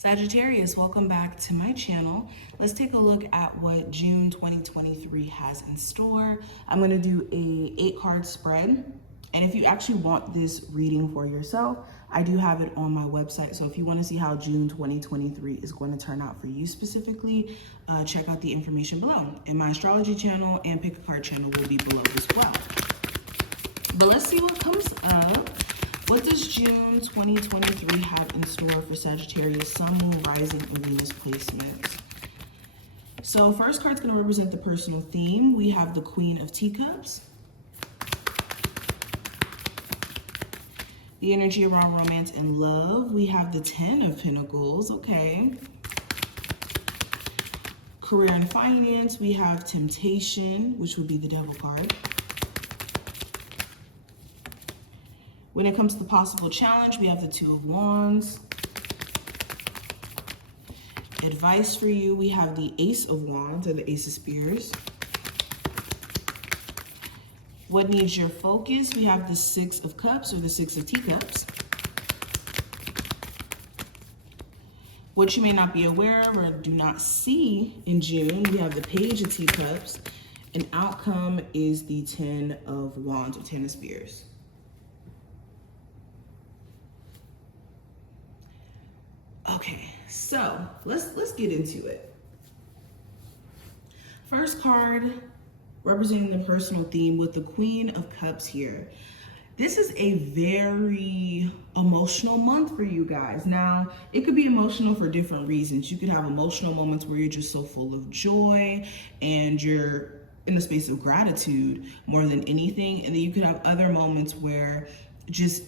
Sagittarius, welcome back to my channel. Let's take a look at what June 2023 has in store. I'm going to do a 8-card spread. And if you actually want this reading for yourself, I do have it on my website. So if you want to see how June 2023 is going to turn out for you specifically, check out the information below. And my astrology channel and pick a card channel will be below as well. But let's see what comes up. What does June 2023 have in store for Sagittarius, Sun, Moon, Rising, and Venus placements? So first card's going to represent the personal theme. We have the Queen of Teacups. The energy around romance and love. We have the 10 of Pentacles. Okay. Career and finance. We have temptation, which would be the Devil card. When it comes to the possible challenge, we have the 2 of Wands. Advice for you, we have the Ace of Wands or the Ace of Spears. What needs your focus? We have the 6 of Cups or the 6 of Teacups. What you may not be aware of or do not see in June, we have the Page of Teacups. And outcome is the 10 of Wands or 10 of Spears. Okay, so let's get into it. First card representing the personal theme with the Queen of Cups here. This is a very emotional month for you guys. Now, it could be emotional for different reasons. You could have emotional moments where you're just so full of joy and you're in a space of gratitude more than anything. And then you could have other moments where just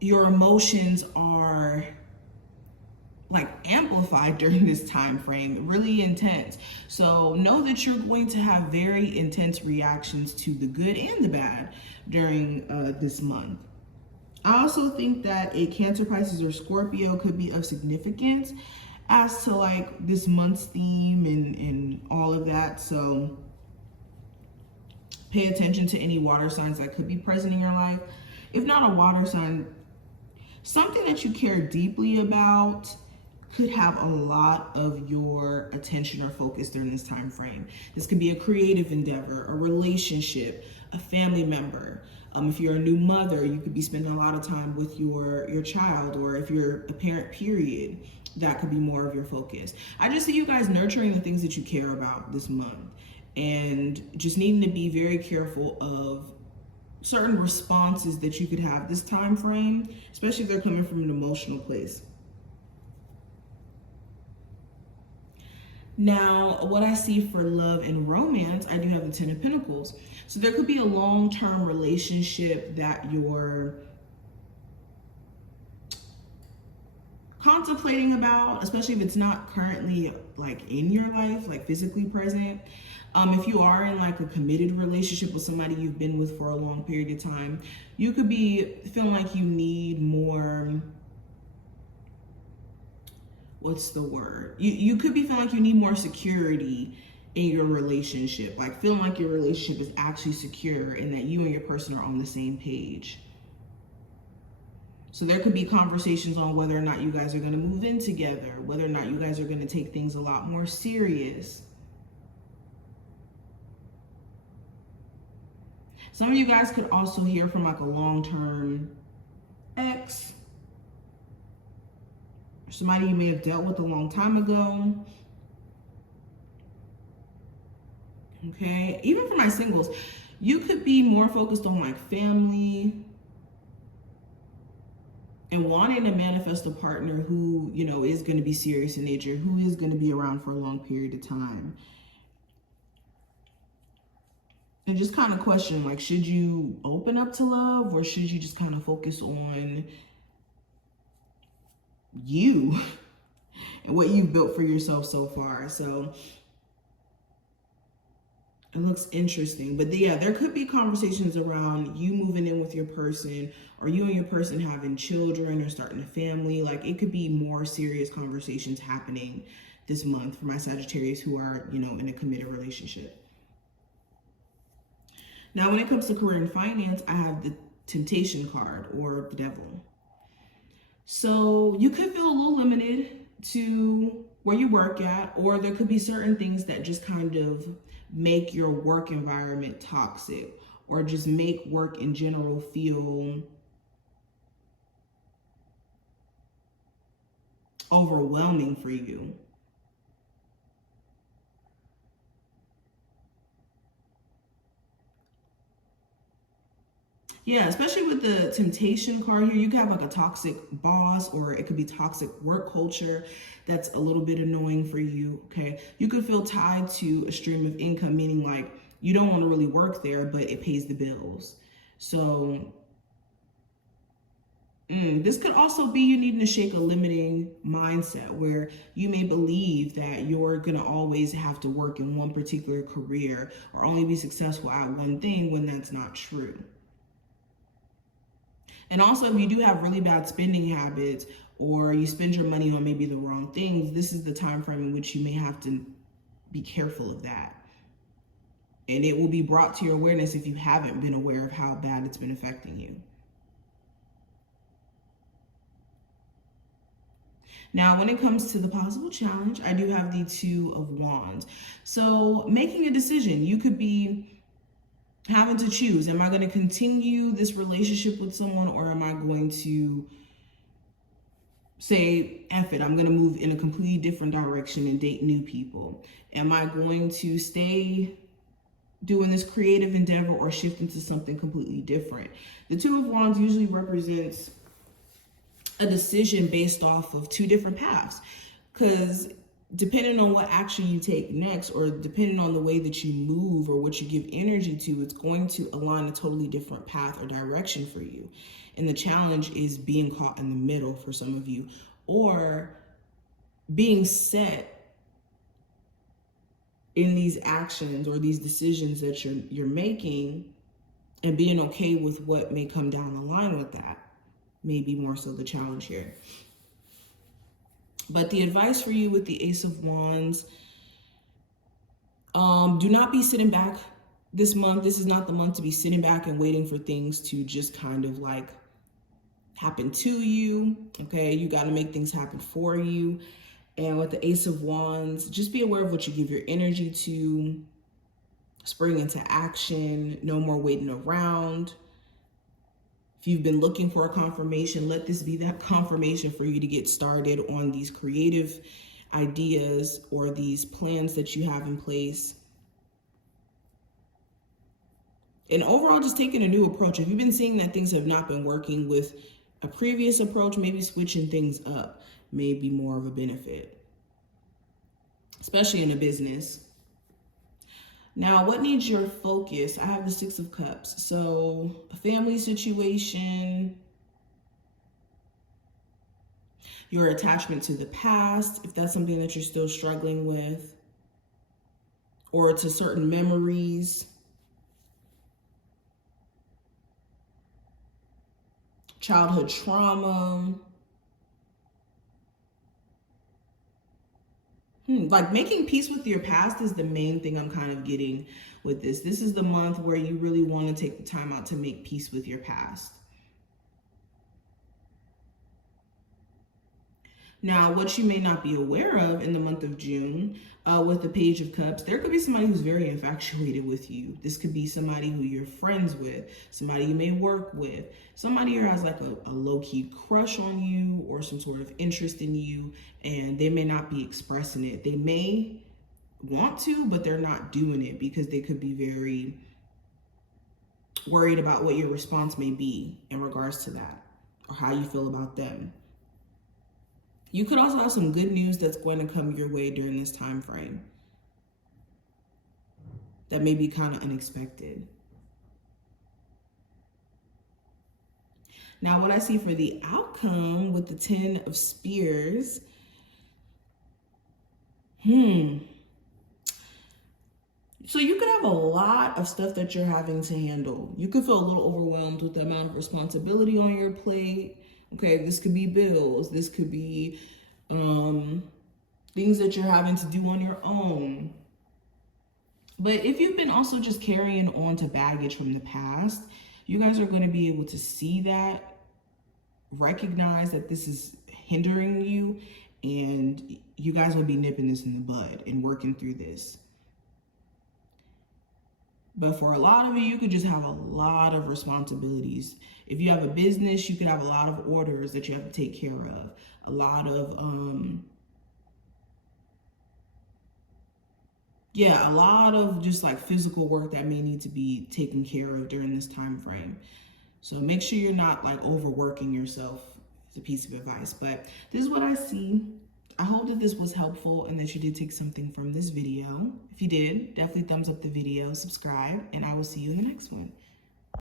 your emotions are like amplified during this time frame, really intense. So know that you're going to have very intense reactions to the good and the bad during this month. I also think that a Cancer, Pisces, or Scorpio could be of significance as to like this month's theme and all of that. So pay attention to any water signs that could be present in your life. If not a water sign, something that you care deeply about could have a lot of your attention or focus during this time frame. This could be a creative endeavor, a relationship, a family member. If you're a new mother, you could be spending a lot of time with your child, or if you're a parent, period, that could be more of your focus. I just see you guys nurturing the things that you care about this month and just needing to be very careful of certain responses that you could have this time frame, especially if they're coming from an emotional place. Now, what I see for love and romance, I do have the 10 of Pentacles. So there could be a long-term relationship that you're contemplating about, especially if it's not currently like in your life, like physically present. If you are in like a committed relationship with somebody you've been with for a long period of time, you could be feeling like you need more, what's the word? You could be feeling like you need more security in your relationship, like feeling like your relationship is actually secure and that you and your person are on the same page. So there could be conversations on whether or not you guys are going to move in together, whether or not you guys are going to take things a lot more serious. Some of you guys could also hear from like a long-term ex, or somebody you may have dealt with a long time ago. Okay, even for my singles, you could be more focused on like family and wanting to manifest a partner who, you know, is going to be serious in nature, who is going to be around for a long period of time. And just kind of question, like, should you open up to love or should you just kind of focus on you and what you've built for yourself so far? So it looks interesting. But yeah, there could be conversations around you moving in with your person, or you and your person having children or starting a family. Like it could be more serious conversations happening this month for my Sagittarius who are, you know, in a committed relationship. Now, when it comes to career and finance, I have the temptation card or the devil. So you could feel a little limited to where you work at, or there could be certain things that just kind of make your work environment toxic, or just make work in general feel overwhelming for you. Yeah, especially with the temptation card here, you could have like a toxic boss, or it could be toxic work culture that's a little bit annoying for you. Okay. You could feel tied to a stream of income, meaning like you don't want to really work there, but it pays the bills. So this could also be you needing to shake a limiting mindset where you may believe that you're going to always have to work in one particular career or only be successful at one thing, when that's not true. And also, if you do have really bad spending habits, or you spend your money on maybe the wrong things, this is the time frame in which you may have to be careful of that. And it will be brought to your awareness if you haven't been aware of how bad it's been affecting you. Now, when it comes to the possible challenge, I do have the Two of Wands. So making a decision, you could be having to choose, am I going to continue this relationship with someone, or am I going to say, F it, I'm going to move in a completely different direction and date new people? Am I going to stay doing this creative endeavor or shift into something completely different? The Two of Wands usually represents a decision based off of two different paths, because depending on what action you take next, or depending on the way that you move or what you give energy to, it's going to align a totally different path or direction for you. And the challenge is being caught in the middle for some of you, or being set in these actions or these decisions that you're making, and being okay with what may come down the line with that. Maybe more so the challenge here. But the advice for you with the Ace of Wands, do not be sitting back this month. This is not the month to be sitting back and waiting for things to just kind of like happen to you. Okay, you got to make things happen for you. And with the Ace of Wands, just be aware of what you give your energy to. Spring into action. No more waiting around. If you've been looking for a confirmation, let this be that confirmation for you to get started on these creative ideas or these plans that you have in place. And overall, just taking a new approach. If you've been seeing that things have not been working with a previous approach, maybe switching things up may be more of a benefit, especially in a business. Now, what needs your focus? I have the Six of Cups. So a family situation, your attachment to the past, if that's something that you're still struggling with, or to certain memories, childhood trauma. Like making peace with your past is the main thing I'm kind of getting with this. This is the month where you really want to take the time out to make peace with your past. Now, what you may not be aware of in the month of June, with the Page of Cups, there could be somebody who's very infatuated with you. This could be somebody who you're friends with, somebody you may work with, somebody who has like a low-key crush on you or some sort of interest in you, and they may not be expressing it. They may want to, but they're not doing it because they could be very worried about what your response may be in regards to that, or how you feel about them. You could also have some good news that's going to come your way during this time frame that may be kind of unexpected. Now, what I see for the outcome with the Ten of Spears, so you could have a lot of stuff that you're having to handle. You could feel a little overwhelmed with the amount of responsibility on your plate. Okay, this could be bills. This could be things that you're having to do on your own. But if you've been also just carrying on to baggage from the past, you guys are going to be able to see that recognize that this is hindering you, and you guys will be nipping this in the bud and working through this. But for a lot of you could just have a lot of responsibilities. If you have a business, you could have a lot of orders that you have to take care of. A lot of, a lot of just like physical work that may need to be taken care of during this time frame. So make sure you're not like overworking yourself. It's a piece of advice, but this is what I see. I hope that this was helpful and that you did take something from this video. If you did, definitely thumbs up the video, subscribe, and I will see you in the next one.